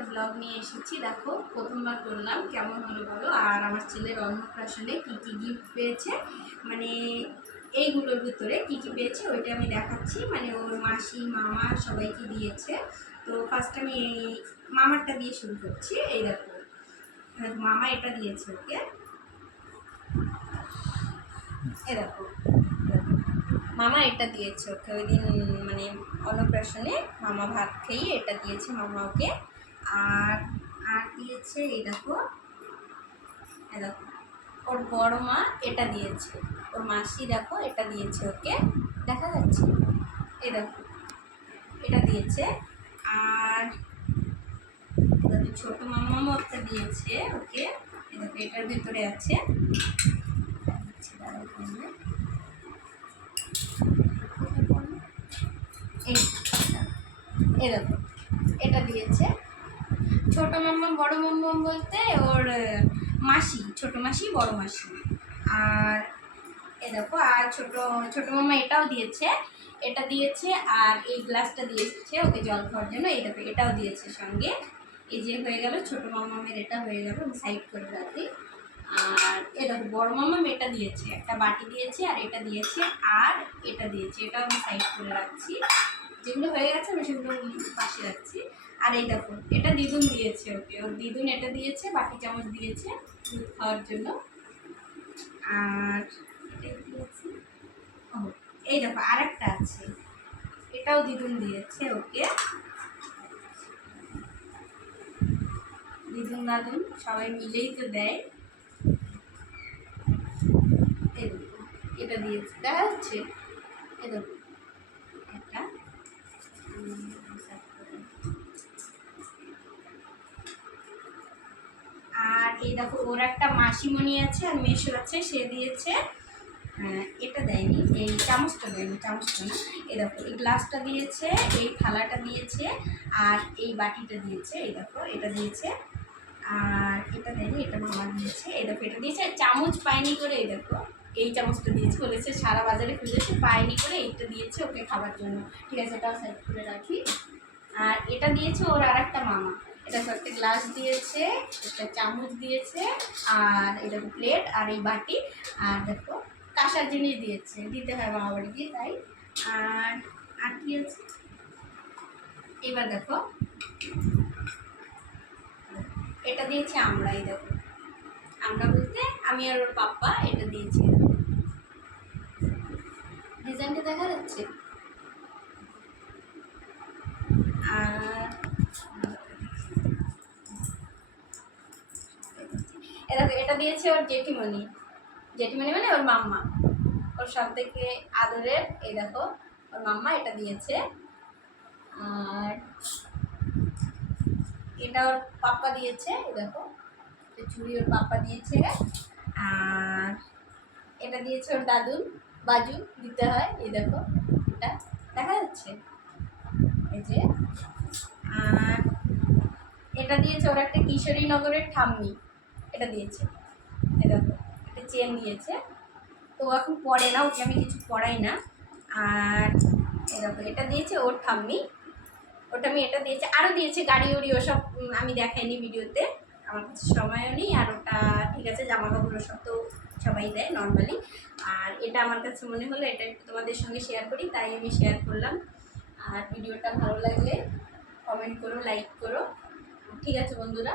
একটা ব্লগ নিয়ে এসেছি। দেখো প্রথমবার করলাম, কেমন হলো বলো। আর আমার ছেলের অন্নপ্রাশনে কী কী গিফট পেয়েছে, মানে এইগুলোর ভিতরে কী কী পেয়েছে ওইটা আমি দেখাচ্ছি। মানে ওর মাসি মামা সবাইকে দিয়েছে। তো ফার্স্ট আমি এই মামারটা দিয়ে শুরু করছি। এই দেখো মামা এটা দিয়েছে ওকে। এ দেখো মামা এটা দিয়েছে ওকে ওই দিন, মানে অন্নপ্রাশনে মামা ভাত খেয়ে এটা দিয়েছে মামা ওকে। আর আর দিয়েছে এই দেখো ওর বড় মা এটা দিয়েছে, ওর মাসি দেখো এটা দিয়েছে ওকে, দেখা যাচ্ছে। এই দেখো এটা দিয়েছে। আর ছোট মামাও একটা দিয়েছে ওকে। এই দেখো এটার ভেতরে আছে, এই দেখো এটা দিয়েছে। ছোট মাম্মা বড় মাম্মা বলতে ওর মাসি, ছোট মাসি বড় মাসি। আর এ দেখো আর ছোট ছোট মাম্মা এটাও দিয়েছে, এটা দিয়েছে। আর এই গ্লাসটা দিয়েছে ওকে জল খাওয়ার জন্য। এই দেখো এটাও দিয়েছে সঙ্গে। এই যে হয়ে গেল ছোট মাম্মামের, এটা হয়ে গেল, সাইড করে রাখি। আর এ দেখো বড় মাম্মাম এটা দিয়েছে, একটা বাটি দিয়েছে আর এটা দিয়েছে আর এটা দিয়েছে, এটাও আমি সাইড করে রাখছি। যেগুলো হয়ে গেছে আমি সেগুলো পাশে রাখছি। আর এই দেখো এটা দিদুন দিয়েছে ওকে, ওর দিদুন এটা দিয়েছে, বাটি চামচ দিয়েছে দুধ খাওয়ার জন্য। আর ও এই দেখো আর একটা আছে, এটাও দিদুন দিয়েছে ওকে। দিদুন দাদুন সবাই মিলেই তো দেয়। এই দেখো এটা দিয়েছে, দেখা যাচ্ছে। এই দেখো একটা। আর এই দেখো ওর একটা মাসিমণি আছে আর মেশো আছে, সে দিয়েছে। এটা দেয়নি, এই চামচটা দেয়নি, চামচটা না। এই দেখো এই গ্লাসটা দিয়েছে, এই থালাটা দিয়েছে আর এই বাটিটা দিয়েছে। এই দেখো এটা দিয়েছে। আর এটা দেয়নি, এটা মামা দিয়েছে। এই দেখো এটা দিয়েছে। চামচ পায়নি করে এই দেখো এই চামচটা দিয়েছে, বলেছে সারা বাজারে খুঁজেছে পায়নি করে এইটা দিয়েছে ওকে খাবার জন্য। ঠিক আছে, এটাও সাইড করে রাখি। আর এটা দিয়েছে ওর আর একটা মামা, এটা একটা গ্লাস দিয়েছে, একটা চামচ দিয়েছে আর এটা প্লেট আর এই বাটি। আর দেখো কাঁসার জিনিস দিয়েছে, দিতে হয় মামা বাড়ি দিয়ে, তাই। আর আর কি আছে এবার দেখো, এটা দিয়েছে আমরা। এই দেখো আমরা বলতে আমি আর ওর পাপ্পা এটা দিয়েছি। ডিজাইনটা দেখা যাচ্ছে। আর এটা দিয়েছে ওর জেঠিমণি, জেঠিমণি মানে ওর মাম্মা, ওর সব থেকে আদরের। এই দেখো ওর মাম্মা এটা দিয়েছে। আর এটা ওর পাপ্পা দিয়েছে, এই দেখো চুড়ি ওর পাপ্পা দিয়েছে। আর এটা দিয়েছে ওর দাদুন, বাজু দিতে হয়। এই দেখো এটা দেখা যাচ্ছে, এই যে। আর এটা দিয়েছে ওর একটা কিশোরী নগরের ঠাম্মি, এটা দিয়েছে। এই দেখো একটা চেন দিয়েছে, তো এখন পরে না, ওকে আমি কিছু পড়াই না। আর এই দেখো এটা দিয়েছে ওর ঠাম্মি, ওটা আমি এটা দিয়েছে। আরও দিয়েছে গাড়ি উড়ি, ওসব আমি দেখাইনি ভিডিওতে, আমার কাছে সময়ও নেই। আর ওটা ঠিক আছে, জামা কাপড় ওসব তো সবাই দেয় নর্মালি। আর এটা আমার কাছে মনে হলো এটা একটু তোমাদের সঙ্গে শেয়ার করি, তাই আমি শেয়ার করলাম। আর ভিডিওটা ভালো লাগলে কমেন্ট করো, লাইক করো। ঠিক আছে বন্ধুরা।